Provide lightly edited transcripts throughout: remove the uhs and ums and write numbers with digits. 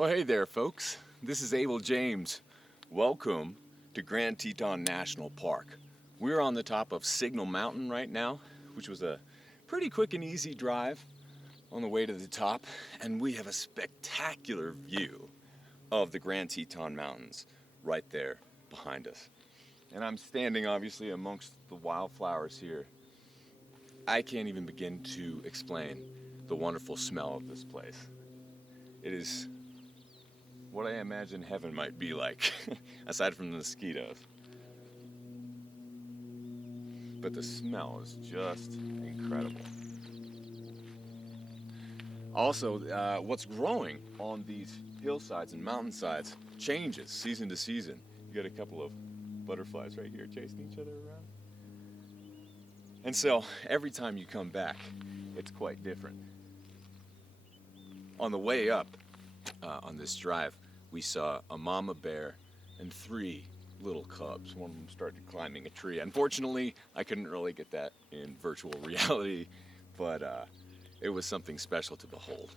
Well, hey there, folks. This is Abel James. Welcome to Grand Teton National Park. We're on the top of Signal Mountain right now, which was a pretty quick and easy drive on the way to the top, and we have a spectacular view of the Grand Teton Mountains right there behind us. And I'm standing obviously amongst the wildflowers here. I can't even begin to explain the wonderful smell of this place. It is what I imagine heaven might be like, aside from the mosquitoes. But the smell is just incredible. Also, what's growing on these hillsides and mountainsides changes season to season. You got a couple of butterflies right here chasing each other around. And so every time you come back, it's quite different. On the way up on this drive, we saw a mama bear and 3 little cubs. One of them started climbing a tree. Unfortunately, I couldn't really get that in virtual reality, but it was something special to behold.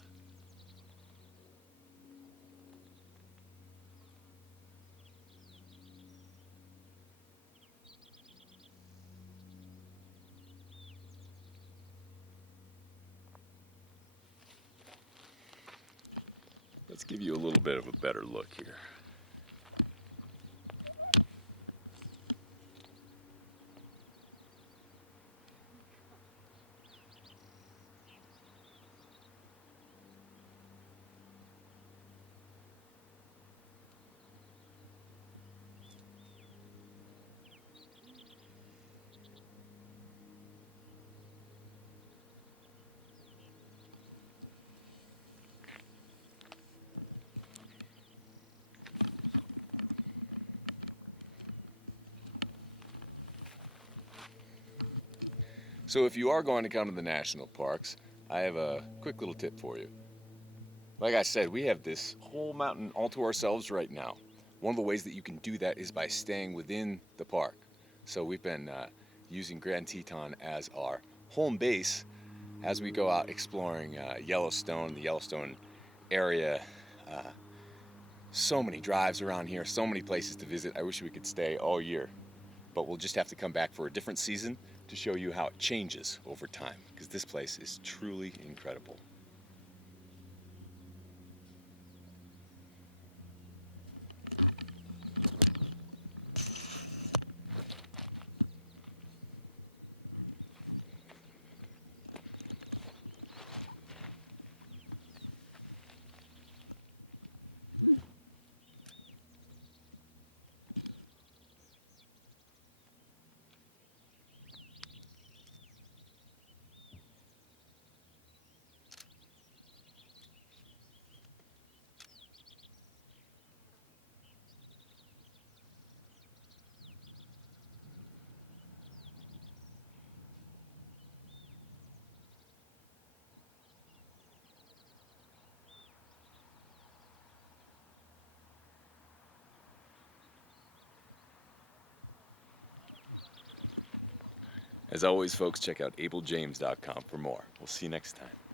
Let's give you a little bit of a better look here. So if you are going to come to the national parks, I have a quick little tip for you. Like I said, we have this whole mountain all to ourselves right now. One of the ways that you can do that is by staying within the park. So we've been using Grand Teton as our home base as we go out exploring Yellowstone, the Yellowstone area. So many drives around here, so many places to visit. I wish we could stay all year, but we'll just have to come back for a different season to show you how it changes over time, because this place is truly incredible. As always, folks, check out abeljames.com for more. We'll see you next time.